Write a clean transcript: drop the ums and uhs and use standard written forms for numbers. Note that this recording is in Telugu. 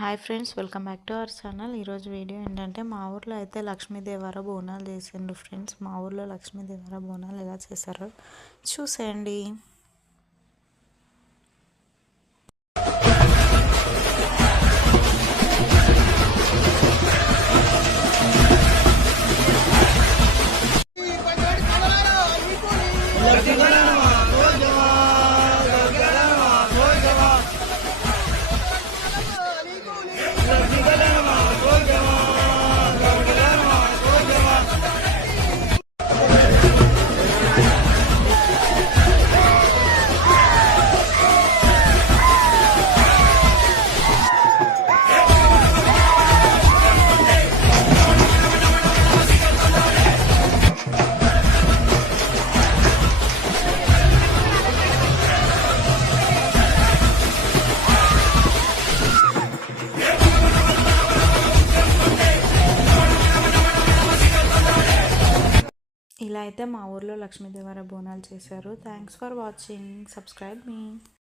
Hi friends, welcome back to our channel. ఈరోజు వీడియో ఏంటంటే మా ఊర్లో అయితే లక్ష్మీదేవర బోనాలు చేసిండ్రు ఫ్రెండ్స్. మా ఊర్లో లక్ష్మీదేవర బోనాలు ఎలా చేశారో చూసేయండి. ఇలా అయితే మా ఊర్లో లక్ష్మీదేవర బోనాలు చేశారు. Thanks for watching. Subscribe me.